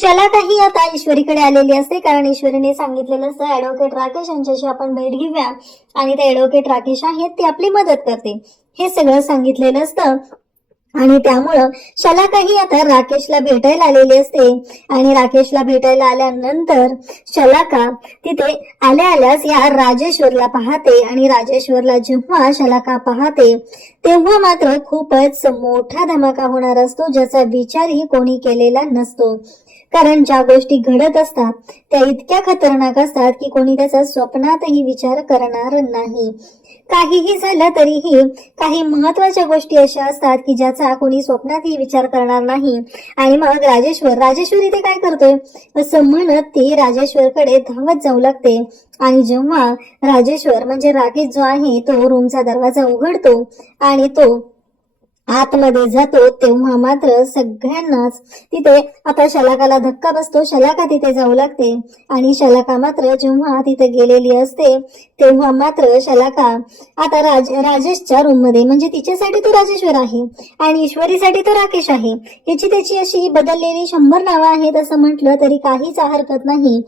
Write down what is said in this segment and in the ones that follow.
शलाकाही आता ईश्वरीकडे आलेली असते, कारण ईश्वरीने सांगितलेलं असतं ऍडव्होकेट राकेश यांच्याशी आपण भेट घेऊया आणि ते ऍडव्होकेट राकेश आहेत ते आपली मदत करते, हे सगळं सांगितलेलं असतं. आणि त्यामुळं शलाकाही आता राकेशला भेटायला आलेली असते. आणि राकेशला भेटायला आल्यानंतर शलाका तिथे आल्यास या राजेश्वरला पाहते. आणि राजेश्वरला जेव्हा शलाका पाहते तेव्हा मात्र खूपच मोठा धमाका होणार असतो, ज्याचा विचारही कोणी केलेला नसतो. कारण ज्या गोष्टी घडत असतात त्या इतक्या खतरनाक असतात की कोणी त्याचा स्वप्नातही विचार करणार नाही. काहीही झालं तरीही काही महत्वाच्या गोष्टी अशा असतात की ज्याचा कोणी स्वप्नातही विचार करणार नाही. आणि मग राजेश्वर इथे काय करतोय असं म्हणत ती राजेश्वरकडे धावत जाऊ लागते. आणि जेव्हा राजेश्वर म्हणजे राकेश जो आहे तो रूमचा दरवाजा उघडतो आणि तो आतमध्ये जातो तेव्हा मात्र सगळ्यांनाच तिथे आता शलाकाला धक्का बसतो. शलाका तिथे जाऊ लागते आणि शलाका मात्र जेव्हा तिथे गेलेली असते तेव्हा मात्र शलाका आता राजेशच्या रूम मध्ये, म्हणजे तिच्यासाठी तो राजेश्वर आहे आणि ईश्वरीसाठी तो राकेश आहे, याची त्याची अशी बदललेली 100 नावं आहेत असं म्हटलं तरी काहीच हरकत नाही.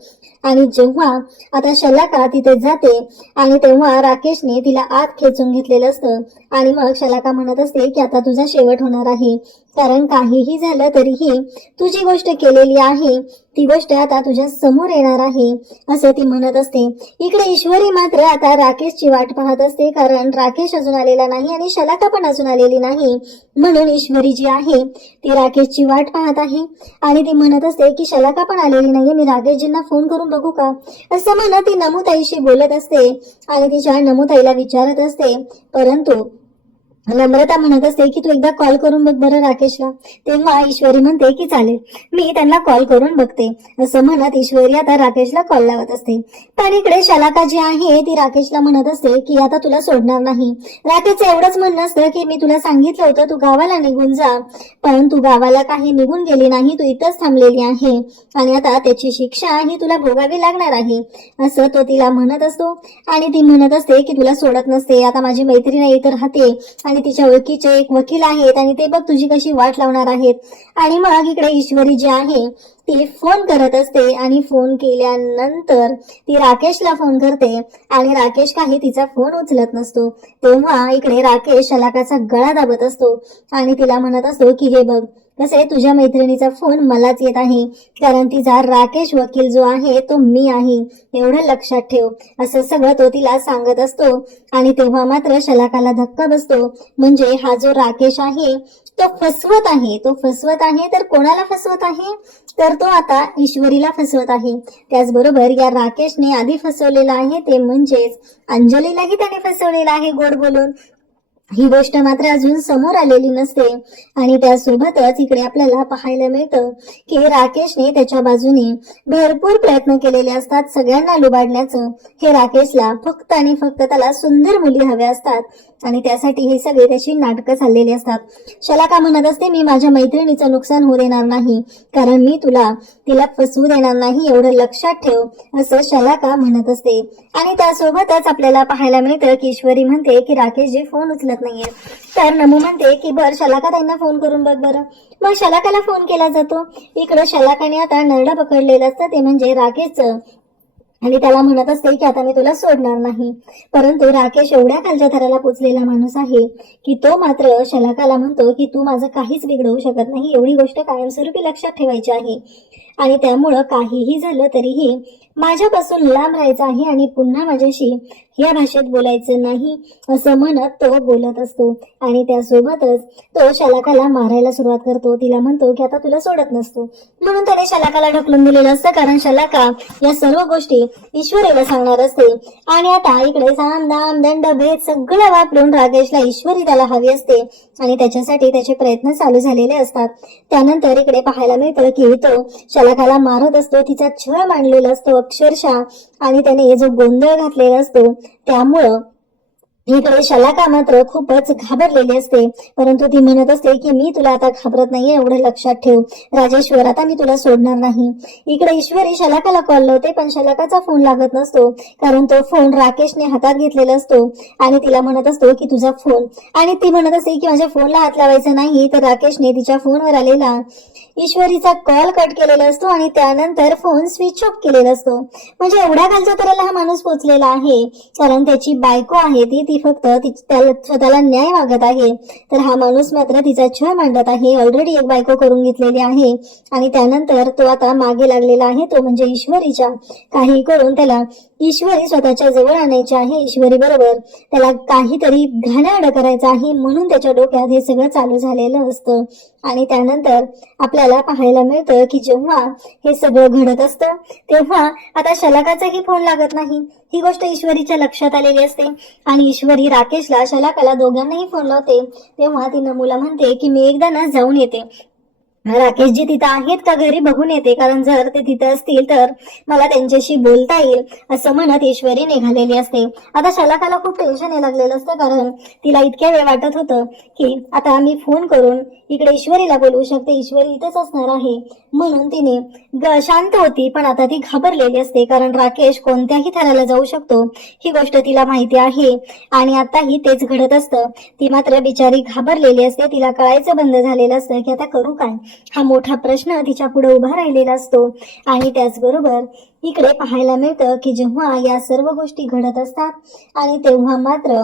आणि जेव्हा आता शलाका तिथे जाते आणि तेव्हा राकेशने तिला आत खेचून घेतलेलं असतं. आणि मग शलाका म्हणत असते की आता तुझा शेवट होणार आहे, कारण काहीही झालं तरीही तू जी गोष्ट केलेली आहे ती गोष्ट आता तुझ्या समोर येणार आहे असं ती म्हणत असते. इकडे ईश्वरी मात्र आता राकेशची वाट पाहत असते, कारण राकेश अजून आलेला नाही आणि शलाका पण अजून आलेली नाही. म्हणून ईश्वरी जी आहे ती राकेशची वाट पाहत आहे आणि ती म्हणत असते की शलाका पण आलेली नाहीये, मी राकेशजींना फोन करून बघू का असं म्हणत ती नमुताईशी बोलत असते आणि तिच्या नमुताईला विचारत असते. परंतु नम्रता म्हणत असते की तू एकदा कॉल करून बघ बरं राकेशला. तेव्हा ईश्वरी म्हणते की चालेल, मी त्यांना कॉल करून बघते असं म्हणत ईश्वरी आता राकेशला कॉल लावत असते. पण इकडे शलाका जी आहे ती राकेशला म्हणत असते की आता तुला सोडणार नाही. राकेशचं एवढंच म्हणणं असतं की मी तुला सांगितलं होतं तू गावाला निघून जा, पण तू गावाला काही निघून गेली नाही, तू इथंच थांबलेली आहे आणि आता त्याची शिक्षा ही तुला भोगावी लागणार आहे असं तो तिला म्हणत असतो. आणि ती म्हणत असते की तुला सोडत नसते, आता माझी मैत्रीण इथं राहते आणि तिच्या ओळखीचे एक वकील आहेत आणि ते बघ तुझी कशी वाट लावणार आहेत. आणि मग इकडे ईश्वरी जी आहे ती फोन करत असते आणि फोन केल्यानंतर ती राकेशला फोन करते आणि राकेश काही तिचा फोन उचलत नसतो. तेव्हा इकडे राकेश शलाकाचा गळा दाबत असतो आणि तिला म्हणत असतो की हे बघ कसे तुझ्या मैत्रिणीचा फोन मलाच येत आहे, कारण तिचा राकेश वकील जो आहे तो मी आहे, एवढं लक्षात ठेव असं सगळं तो तिला सांगत असतो. आणि तेव्हा मात्र शलाकाला धक्का बसतो, म्हणजे हा जो राकेश आहे तो फसवत आहे. तर कोणाला फसवत आहे, तर तो आता ईश्वरीला फसवत आहे. त्याचबरोबर या राकेशने आधी फसवलेला आहे ते म्हणजेच अंजलीलाही त्याने फसवलेला आहे गोड बोलून. ही गोष्ट मात्र अजून समोर आलेली नसते. आणि त्यासोबतच इकडे आपल्याला पाहायला मिळतं की राकेशने त्याच्या बाजूने भरपूर प्रयत्न केलेले असतात सगळ्यांना लुबाडण्याचं. हे राकेशला फक्त आणि फक्त त्याला सुंदर मुली हव्या असतात आणि त्यासाठी हे सगळे त्याची नाटकं चाललेली असतात. शलाका म्हणत असते मी माझ्या मैत्रिणीचं नुकसान होऊ देणार नाही, कारण मी तिला फसवू देणार नाही, एवढं लक्षात ठेव असं शलाका म्हणत असते. आणि त्यासोबतच आपल्याला पाहायला मिळतं की ईश्वरी म्हणते की राकेश जे फोन उचलत नाहीये, तर नमू म्हणते की बर शलाका त्यांना फोन करून बघ बरं. मग शलाकाला फोन केला जातो. इकडं शलाकाने आता नरडं पकडलेलं असतं ते म्हणजे राकेशचं आणि त्याला म्हणत असते की आता मी तुला सोडणार नाही. परंतु राकेश एवढ्या खालच्या थराला पोचलेला माणूस आहे की तो मात्र शलाकाला म्हणतो की तू माझं काहीच बिघडवू शकत नाही, एवढी गोष्ट कायमस्वरूपी लक्षात ठेवायची आहे आणि त्यामुळं काहीही झालं तरीही माझ्यापासून लांब राहायचं आहे आणि पुन्हा माझ्याशी या भाषेत बोलायचं नाही असं म्हणत तो बोलत असतो. आणि त्यासोबतच तो शलाकाला मारायला सुरुवात करतो. तिला म्हणतो की आता तुला सोडत नसतो, म्हणून त्याने शलाकाला ढकलून दिलेलं असतं, कारण शलाका या सर्व गोष्टी ईश्वरीला सांगणार असते. आणि आता इकडे साम दाम दंड भेद सगळं वापरून राकेशला ईश्वरी त्याला हवी असते आणि त्याच्यासाठी त्याचे प्रयत्न चालू झालेले असतात. त्यानंतर इकडे पाहायला मिळतं की तो शलाकाला मारत असतो, तिचा छळ मांडलेला असतो अक्षरशः आणि त्याने जो गोंधळ घातलेला असतो त्यामुळं इकडे शलाका मात्र खूपच घाबरलेली असते. परंतु ती म्हणत असते की मी तुला आता घाबरत नाहीये, एवढं लक्षात ठेव राजेश्वर, आता मी तुला सोडणार नाही. इकडे ईश्वरी शलाकाला कॉल लावते पण शलाकाचा फोन लागत नसतो, कारण तो फोन राकेशने हातात घेतलेला असतो आणि तिला म्हणत असतो की तुझा फोन, आणि ती म्हणत असते की माझ्या फोनला हात लावायचा नाही. तर राकेशने तिच्या फोनवर आलेला ईश्वरीचा कॉल कट केलेला असतो आणि त्यानंतर फोन स्विच ऑफ केलेला असतो. म्हणजे एवढ्या खालच्या तऱ्हेला हा माणूस पोचलेला आहे, कारण त्याची बायको आहे ती फक्त स्वतःला न्याय मागत आहे, तर हा माणूस मात्र तिचा छळ मांडत आहे. ऑलरेडी एक बायको करून घेतलेली आहे आणि त्यानंतर तो आता मागे लागलेला आहे, तो म्हणजे ईश्वरीच्या. काही करून त्याला ईश्वरी स्वतःच्या जवळ आणायची आहे, ईश्वरी बरोबर त्याला काहीतरी घाणेरडं करायचं आहे, म्हणून त्याच्या डोक्यात हे सगळं चालू झालेलं असतं. आणि त्यानंतर आपल्याला पाहायला मिळतं की जेव्हा हे सगळं घडत असतं तेव्हा आता शलाकाचाही फोन लागत नाही. ही गोष्ट ईश्वरीच्या लक्षात आलेली असते आणि ईश्वरी राकेशला, शलाकाला दोघांनाही फोन लावते. तेव्हा ती नमूला म्हणते की मी एकदा ना जाऊन येते, राकेशजी तिथं आहेत का घरी बघून येते, कारण जर ते तिथं असतील तर मला त्यांच्याशी बोलता येईल, असं म्हणत ईश्वरी निघालेली असते. आता शलाकाला खूप टेन्शन लागलेलं असतं, कारण तिला इतक्या वेळ वाटत होतं की आता मी फोन करून इकडे ईश्वरीला बोलवू शकते, ईश्वरी इथेच असणार आहे, म्हणून तिने शांत होती. पण आता ती घाबरलेली असते, कारण राकेश कोणत्याही थराला जाऊ शकतो ही गोष्ट तिला माहिती आहे आणि आताही तेच घडत असतं. ती मात्र बिचारी घाबरलेली असते, तिला कळायचं बंद झालेलं असतं की आता करू काय, हा मोठा प्रश्न तिच्या पुढे उभा राहिलेला असतो. आणि त्याचबरोबर इकडे पाहायला मिळतं की जेव्हा या सर्व गोष्टी घडत असतात आणि तेव्हा मात्र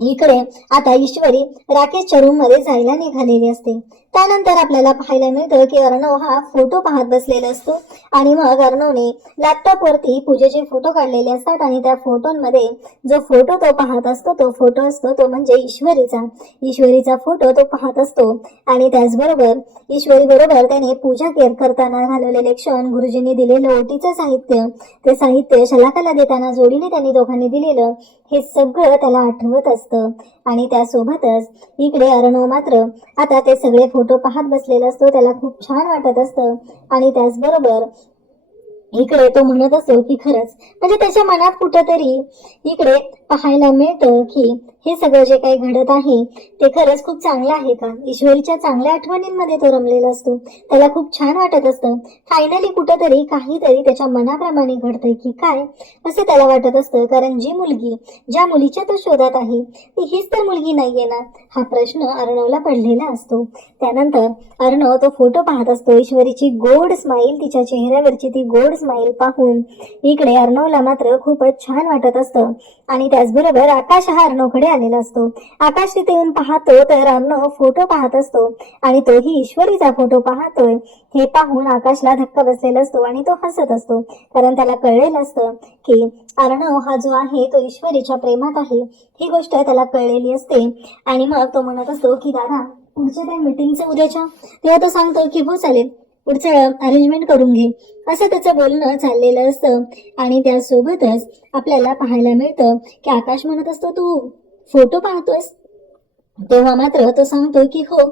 इकडे आता ईश्वरी राकेशच्या रूम मध्ये जायला निघालेली असते. त्यानंतर आपल्याला पाहायला मिळतं की अर्णव हा फोटो पाहत बसलेला असतो आणि मग अर्णवने लॅपटॉप वरती पूजेचे फोटो काढलेले असतात आणि त्या फोटोंमध्ये जो फोटो तो पाहत असतो तो फोटो असतो तो म्हणजे ईश्वरीचा फोटो तो पाहत असतो. आणि त्याचबरोबर ईश्वरी बरोबर त्याने पूजा करताना घालवलेले क्षण, गुरुजींनी दिलेलं ओटीचं साहित्य, ते साहित्य शलाकाला देताना जोडीने त्यांनी दोघांनी दिलेलं, हे सगळं त्याला आठवत असतं. आणि त्यासोबतच इकडे अर्णव मात्र आता ते सगळे फोटो पाहत बसलेला असतो, त्याला खूप छान वाटत असतं. आणि त्याचबरोबर इकडे तो म्हणत असतो की खरंच म्हणजे त्याच्या मनात कुठंतरी इकडे पाहायला मिळतं की हे सगळं जे काही घडत आहे ते खरंच खूप चांगलं आहे का. ईश्वरीच्या चांगल्या आठवणींमध्ये तो रमलेला असतो, त्याला खूप छान वाटत असतं. फायनली कुठंतरी काहीतरी त्याच्या मनाप्रमाणे घडतंय की काय, असं त्याला वाटत असतं. कारण ज्या मुलीच्या तो शोधात आहे ती हीच तर मुलगी नाहीये ना, हा प्रश्न अर्णवला पडलेला असतो. त्यानंतर अर्णव तो फोटो पाहत असतो, ईश्वरीची गोड स्माईल, तिच्या चेहऱ्यावरची ती गोड स्माईल पाहून इकडे अर्णवला मात्र खूपच छान वाटत असतं. आणि त्याचबरोबर आकाश हा अर्णवकडे आलेला असतो. आकाश तिथे येऊन पाहतो तर अर्णव फोटो पाहत असतो आणि तोही ईश्वरीचा फोटो पाहतोय. हे पाहून आकाशला धक्का बसलेला असतो आणि तो हसत असतो, कारण त्याला कळलेलं असतं की अर्णव हा जो आहे तो ईश्वरीच्या प्रेमात आहे, ही गोष्ट त्याला कळलेली असते. आणि मग तो म्हणत असतो की दादा पुढच्या त्या मीटिंगचं उद्याच्या, तेव्हा तो सांगतो की हो चालेल, पुढचं अरेंजमेंट करून घे, असं त्याचं बोलणं चाललेलं असतं. आणि त्यासोबतच आपल्याला पाहायला मिळतं की आकाश म्हणत असतो तू फोटो पाहतोयस, तेव्हा मात्र तो सांगतो की हो.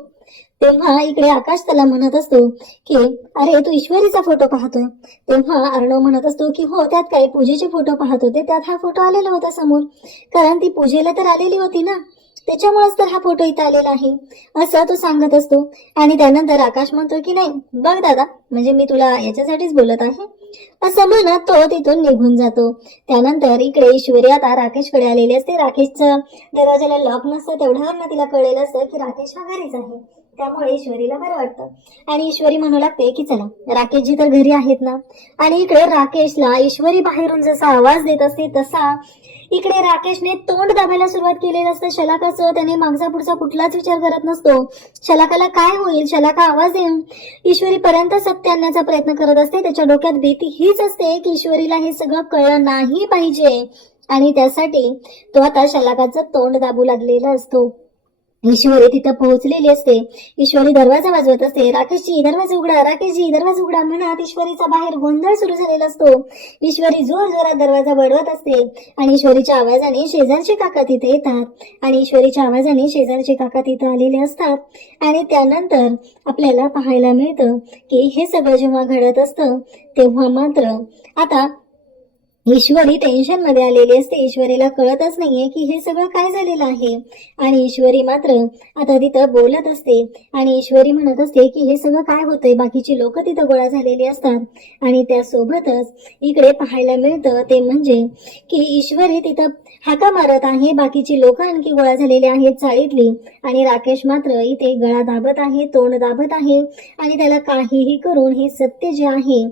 तेव्हा इकडे आकाश त्याला म्हणत असतो की अरे तू ईश्वरीचा फोटो पाहतोय. तेव्हा अर्णव म्हणत असतो की हो, त्यात काही पूजेचे फोटो पाहत होते, त्यात हा फोटो आलेला होता समोर, कारण ती पूजेला तर आलेली होती ना, त्याच्यामुळेच तर हा फोटो इथं आलेला आहे, असं तो सांगत असतो. आणि त्यानंतर आकाश म्हणतो की नाही बघ दादा, म्हणजे मी तुला याच्यासाठीच बोलत आहे, असं म्हणत तो तिथून निघून जातो. त्यानंतर इकडे ईश्वरी आता राकेशकडे आलेली असते. राकेशचं दरवाजाला लॉक नसतं, तेवढ्यावर तिला कळलेलं असतं की राकेश हा घरीच आहे, त्यामुळे ईश्वरीला बरं वाटतं. आणि ईश्वरी म्हणू लागते की चला राकेशजी तर घरी आहेत ना. आणि इकडे राकेशला ईश्वरी बाहेरून जसा आवाज देत असते तसा इकडे राकेशने तोंड दाबायला सुरुवात केलेलं असतं शलाकाचं. त्याने मागचा पुढचा कुठलाच विचार करत नसतो. शलाकाला काय होईल, शलाका आवाज देऊन ईश्वरीपर्यंत सत्य आणण्याचा प्रयत्न करत असते. त्याच्या डोक्यात भीती हीच असते की ईश्वरीला हे सगळं कळलं नाही पाहिजे आणि त्यासाठी तो आता शलाकाचं तोंड दाबू लागलेला असतो. ईश्वरी तिथं पोहोचलेली असते. ईश्वरी दरवाजा वाजवत असते, राकेशजी दरवाजा उघडा, राकेशजी दरवाजा उघडा म्हणत ईश्वरीचा बाहेर गोंधळ सुरू झालेला असतो. ईश्वरी जोर जोरात दरवाजा बडवत असते आणि ईश्वरीच्या आवाजाने शेजारचे काका तिथे येतात आणि ईश्वरीच्या आवाजाने शेजारचे काका तिथे आलेले असतात. आणि त्यानंतर आपल्याला पाहायला मिळतं की हे सगळं जेव्हा घडत असतं तेव्हा मात्र आता ईश्वरी टेन्शन मध्ये आलेली असते. ईश्वरीला कळतच नाहीये की हे सगळं काय झालेलं आहे. आणि ईश्वरी मात्र आता तिथं बोलत असते आणि ईश्वरी म्हणत असते की हे सगळं काय होतंय. बाकीची लोक तिथं गोळा झालेली असतात आणि त्यासोबतच इकडे पाहायला मिळतं ते म्हणजे की ईश्वरी तिथं हाका मारत आहे. बाकीची लोक आणखी गोळा झालेली आहेत चाळीतली आणि राकेश मात्र इथे गळा दाबत आहे, तोंड दाबत आहे आणि त्याला काहीही करून हे सत्य जे आहे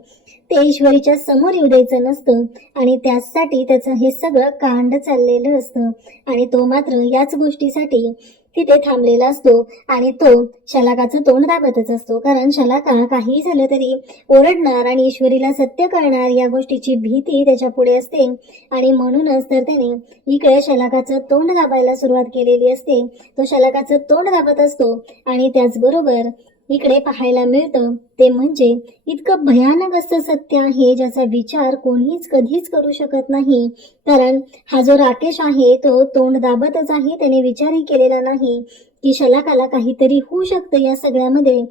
ते ईश्वरीच्या समोर येऊ द्यायचं नसतं आणि त्यासाठी त्याचं हे सगळं कांड चाललेलं असतं आणि तो मात्र याच गोष्टीसाठी तिथे थांबलेला असतो आणि तो शलाकाचं तोंड दाबतच असतो. कारण शलाका काही झालं तरी ओरडणार आणि ईश्वरीला सत्य कळणार या गोष्टीची भीती त्याच्या पुढे असते आणि म्हणूनच तर त्याने इकडे शलाकाचं तोंड दाबायला सुरुवात केलेली असते. तो शलाकाचं तोंड दाबत असतो आणि त्याचबरोबर इकडे पाहायला मिळतं ते म्हणजे इतकं भयानक असं सत्य आहे ज्याचा विचार कोणीच कधीच करू शकत नाही. कारण हा जो राकेश आहे तो तोंड दाबतच आहे. त्याने विचारही केलेला नाही की शलाकाला काहीतरी होऊ शकतं या सगळ्यामध्ये.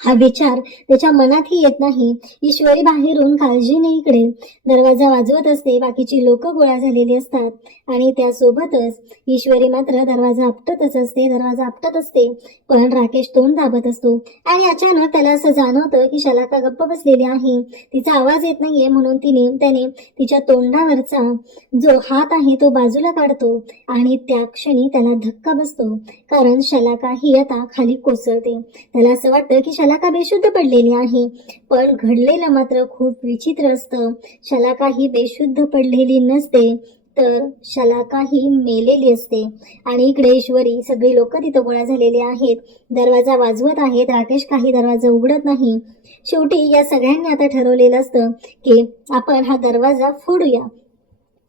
हा विचार त्याच्या मनातही येत नाही. ईश्वरी बाहेरून काळजीने इकडे दरवाजा वाजवत असते. बाकीची लोक गोळा झालेली असतात आणि त्यासोबतच ईश्वरी मात्र दरवाजा आपटतच असते. पण राकेश तोंड दाबत असतो आणि अचानक त्याला असं जाणवतं की शलाका गप्प बसलेली आहे. तिचा आवाज येत नाहीये म्हणून त्याने तिच्या तोंडावरचा जो हात आहे तो बाजूला काढतो आणि त्या क्षणी त्याला धक्का बसतो. कारण शलाका ही आता खाली कोसळते. त्याला असं वाटतं की शलाका बेशुद्ध पडलेली आहे. पण घडलेलं मात्र खूप विचित्र असतं. शलाका ही बेशुद्ध पडलेली नसते तर शलाका ही मेलेली असते. आणि इकडे ईश्वरी सगळी लोक तिथं गोळा झालेली आहेत. दरवाजा वाजवत आहेत. राकेश काही दरवाजा उघडत नाही. शेवटी या सगळ्यांनी आता ठरवलेलं असतं की आपण हा दरवाजा फोडूया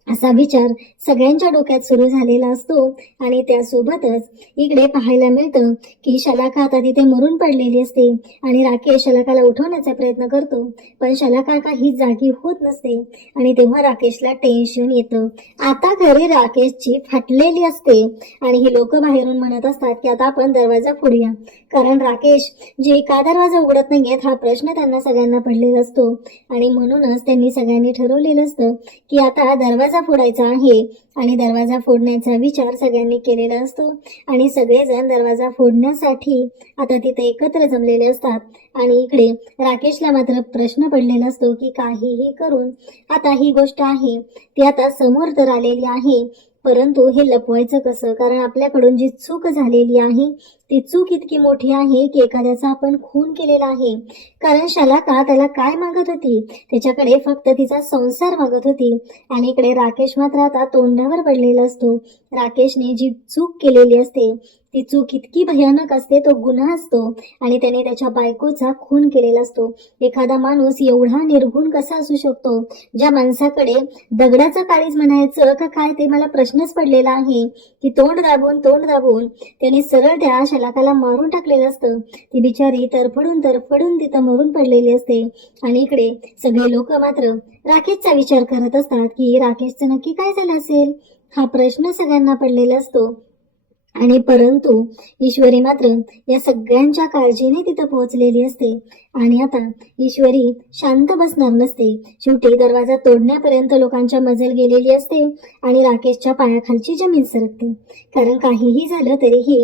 असा विचार सगळ्यांच्या डोक्यात सुरू झालेला असतो आणि त्यासोबतच इकडे पाहायला मिळतं की शलाका आता तिथे मरून पडलेली असते आणि राकेश शलाकाला उठवण्याचा प्रयत्न करतो. पण शलाका काही जागी होत नसते आणि तेव्हा राकेशला टेन्शन येतं. आता घरी राकेशची फाटलेली असते आणि ही लोक बाहेरून म्हणत असतात की आता आपण दरवाजा फोडूया. कारण राकेश जे का दरवाजा उघडत नाहीयेत हा प्रश्न त्यांना सगळ्यांना पडलेला असतो आणि म्हणूनच त्यांनी सगळ्यांनी ठरवलेलं असतं की आता दरवाजा फोडायचा आहे आणि दरवाजा फोडण्याचा विचार सगळ्यांनी केलेला असतो आणि सगळेजण दरवाजा फोडण्यासाठी आता तिथे एकत्र जमलेले असतात. आणि इकडे राकेशला मात्र प्रश्न पडलेला असतो की काहीही करून आता ही गोष्ट आहे ती आता समोर तर आलेली आहे परंतु हे लपवायचं कसं. कारण आपल्याकडून जी चूक झालेली आहे ती चूक इतकी मोठी आहे की एखाद्याचा आपण खून केलेला आहे. कारण शलाका त्याला काय मागत होती, त्याच्याकडे फक्त तिचा संसार मागत होती आणि इकडे राकेश मात्र आता तोंडावर पडलेला असतो. राकेशने जी चूक केलेली असते ती चूक इतकी भयानक असते, तो गुन्हा असतो आणि त्याने त्याच्या बायकोचा खून केलेला असतो. एखादा माणूस एवढा निर्गुण कसा असू शकतो, ज्या माणसाकडे दगडाचं काळीज म्हणायचं का काय ते मला प्रश्नच पडलेला आहे की तोंड दाबून त्याने सरळ त्या शलाकाला मारून टाकलेलं असतं. ती बिचारी तरफडून तिथं मरून पडलेली असते आणि इकडे सगळे लोक मात्र राकेशचा विचार करत असतात की राकेशचं नक्की काय झालं असेल हा प्रश्न सगळ्यांना पडलेला असतो. आणि परंतु ईश्वरी मात्र या सगळ्यांच्या काळजीने तिथं पोहोचलेली असते आणि आता ईश्वरी शांत बसणार नसते. शेवटी दरवाजा तोडण्यापर्यंत लोकांच्या मजल गेलेली असते आणि राकेशच्या पायाखालची जमीन सरकते. कारण काहीही झालं तरीही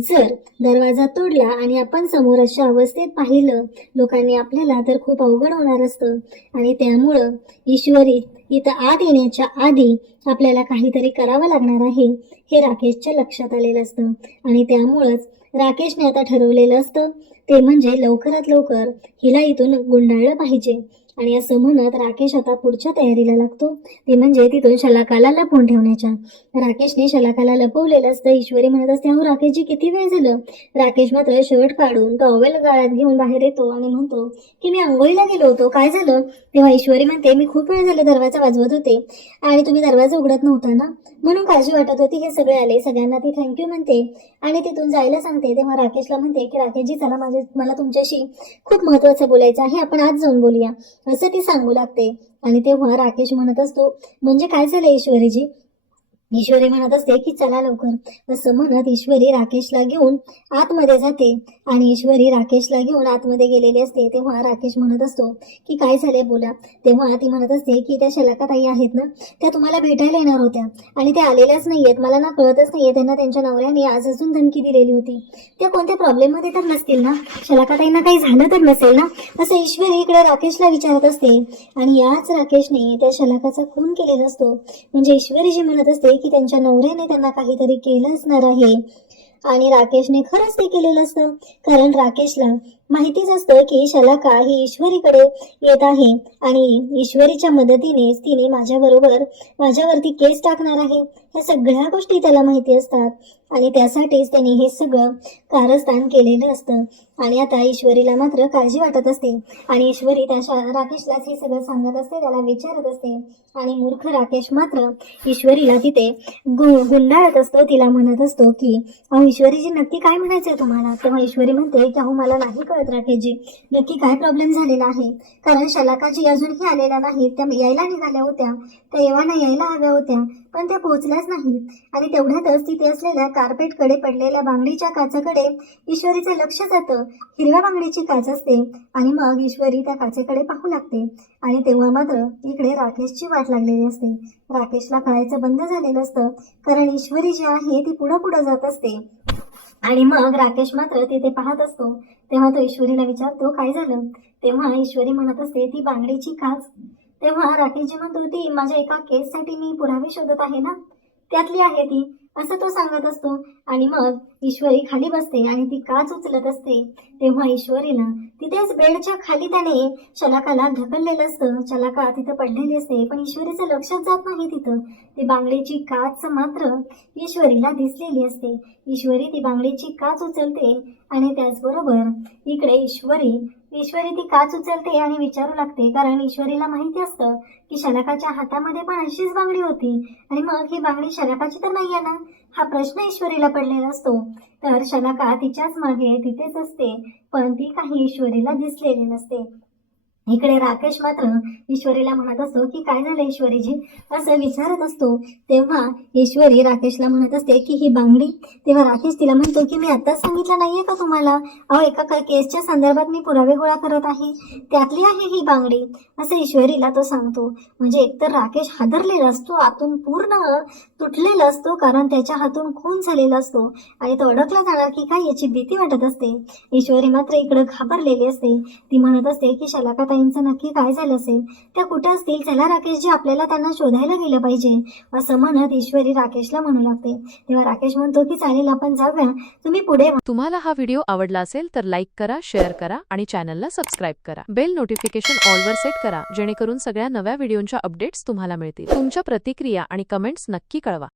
जर दरवाजा तोडला आणि आपण समोर अशा अवस्थेत पाहिलं लोकांनी आपल्याला तर खूप अवघड होणार असतं आणि त्यामुळं ईश्वरी इथं आत येण्याच्या आधी आपल्याला काहीतरी करावं लागणार आहे हे राकेशच्या लक्षात आलेलं असतं आणि त्यामुळंच राकेशने आता ठरवलेलं असतं ते म्हणजे लवकरात लवकर हिला इथून गुंडाळलं पाहिजे. आणि असं म्हणत राकेश आता पुढच्या तयारीला लागतो ते म्हणजे तिथून शलाकाला लपवून ठेवण्याच्या. राकेशने शलाकाला लपवलेलं असतं. ईश्वरी म्हणत असते अहो राकेशजी किती वेळ झालं. राकेश मात्र शर्ट काढून टॉवेल गळ्यात घेऊन बाहेर येतो आणि म्हणतो की मी आंघोळीला गेलो होतो, काय झालं. तेव्हा ईश्वरी म्हणते मी खूप वेळ झालं दरवाजा वाजवत होते आणि तुम्ही दरवाजा उघडत नव्हता ना म्हणून काळजी वाटत होती. हे सगळे आले, सगळ्यांना ती थँक्यू म्हणते आणि तिथून जायला सांगते. तेव्हा राकेशला म्हणते की राकेशजी चला मला तुमच्याशी खूप महत्वाचं बोलायचं आहे, आपण आज जाऊन बोलूया असं ती सांगू लागते. आणि तेव्हा राकेश म्हणत असतो म्हणजे काय झालं ईश्वरीजी. ईश्वरी म्हणत असते की चला लवकर. असं म्हणत ईश्वरी राकेशला घेऊन आतमध्ये जाते आणि ईश्वरी राकेशला घेऊन आतमध्ये गेलेली असते. तेव्हा राकेश म्हणत असतो की काय झालंय बोला. तेव्हा ती म्हणत असते की त्या शलाकाताई आहेत ना, त्या तुम्हाला भेटायला येणार होत्या आणि त्या आलेल्याच नाहीयेत. मला ना कळतच नाहीये, त्यांना त्यांच्या नवऱ्याने आज अजून धमकी दिलेली होती. त्या कोणत्या प्रॉब्लेममध्ये तर नसतील ना, शलाकाताईंना काही झालं तर नसेल ना, असं ईश्वरी इकडे राकेशला विचारत असते. आणि याच राकेशने त्या शलाकाचा खून केलेला असतो. म्हणजे ईश्वरी जी म्हणत असते की त्यांच्या नवऱ्याने त्यांना काहीतरी केलं असणार आहे आणि राकेशने खरंच ते केलेलं असतं. कारण राकेशला माहितीच असतं की शलाका ही ईश्वरीकडे येत आहे आणि ईश्वरीच्या मदतीनेच तिने माझ्यावरती केस टाकणार आहे. ह्या सगळ्या गोष्टी त्याला माहिती असतात आणि त्यासाठीच त्याने हे सगळं कारस्थान केलेलं असतं. आणि आता ईश्वरीला मात्र काळजी वाटत असते आणि ईश्वरी त्या राकेशलाच हे सगळं सांगत असते, त्याला विचारत असते. आणि मूर्ख राकेश मात्र ईश्वरीला तिथे गुंडाळत असतो. तिला म्हणत असतो की अहो ईश्वरीजी, नक्की काय म्हणायचंय तुम्हाला. तेव्हा ईश्वरी म्हणते की अहो मला नाही कळत राकेशजी, नक्की काय प्रॉब्लेम झालेला आहे. कारण शलाकाजी अजूनही आलेल्या नाहीत. त्या यायला निघाल्या होत्या, त्या येवाना यायला हव्या होत्या, पण त्या पोहोचल्याच नाहीत. आणि तेवढ्यातच तिथे असलेल्या कार्पेटकडे पडलेल्या बांगडीच्या काचाकडे ईश्वरीचं लक्ष जातं. हिरव्या बांगडीची काच असते आणि मग ईश्वरी त्या काचेकडे पाहू लागते. आणि तेव्हा मात्र इकडे राकेशची वाट लागलेली असते. राकेशला कळायचं बंद झालेलं असतं, कारण ईश्वरी जी आहे ती पुढं जात असते. आणि मग राकेश मात्र तिथे पाहत असतो. तेव्हा तो ईश्वरीला विचारतो काय झालं. तेव्हा ईश्वरी म्हणत असते ती बांगडीची काच. तेव्हा राकेशजी म्हणतो ती माझ्या एका केससाठी मी पुरावे शोधत आहे ना, त्यातली आहे ती, असं तो सांगत असतो. आणि मग ईश्वरी खाली बसते आणि ती काच उचलत असते. तेव्हा ईश्वरीला तिथेच बेडच्या खाली त्याने शलाकाला ढकललेलं असतं. शलाका तिथं पडलेली असते, पण ईश्वरीचं लक्षच जात नाही तिथं. ती बांगडीची काच मात्र ईश्वरीला दिसलेली असते. ईश्वरी ती बांगडीची काच उचलते आणि त्याचबरोबर इकडे ईश्वरी ती काच उचलते आणि विचारू लागते. कारण ईश्वरीला माहिती असतं की शलाकाच्या हातामध्ये पण अशीच बांगडी होती आणि मग ही बांगडी शलाकाची तर नाही आहे ना, हा प्रश्न ईश्वरीला पडलेला असतो. तर शलाका तिच्याच मागे तिथेच असते, पण ती काही ईश्वरीला दिसलेली नसते. इकडे राकेश मात्र ईश्वरीला म्हणत असतो की काय झालं ईश्वरीजी, असं विचारत असतो. तेव्हा ईश्वरी राकेशला म्हणत असते की ही बांगडी. तेव्हा राकेश तिला म्हणतो की मी आत्ताच सांगितलं नाहीये का तुम्हाला, अहो एका केसच्या संदर्भात मी पुरावे गोळा करत आहे, त्यातली आहे ही बांगडी, असं ईश्वरीला तो सांगतो. म्हणजे एकतर राकेश हादरलेला असतो, आतून पूर्ण तुटलेला असतो, कारण त्याच्या हातून खून झालेला असतो आणि तो अडकला जाणार की काय याची भीती वाटत असते. ईश्वरी मात्र इकडे घाबरलेली असते. ती म्हणत असते की शलाकाताईंचं नक्की काय झालं असेल, त्या कुठे असतील, चला राकेशजी आपल्याला त्यांना शोधायला गेलं पाहिजे, असं म्हणत ईश्वरी राकेशला म्हणू लागते. तेव्हा राकेश म्हणतो की चालेल आपण जाऊया, तुम्ही पुढे. तुम्हाला हा व्हिडिओ आवडला असेल तर लाईक करा, शेअर करा आणि चॅनलला सबस्क्राईब करा. बेल नोटिफिकेशन ऑलवर सेट करा, जेणेकरून सगळ्या नव्या व्हिडिओंच्या अपडेट्स तुम्हाला मिळतील. तुमच्या प्रतिक्रिया आणि कमेंट्स नक्की कळवा.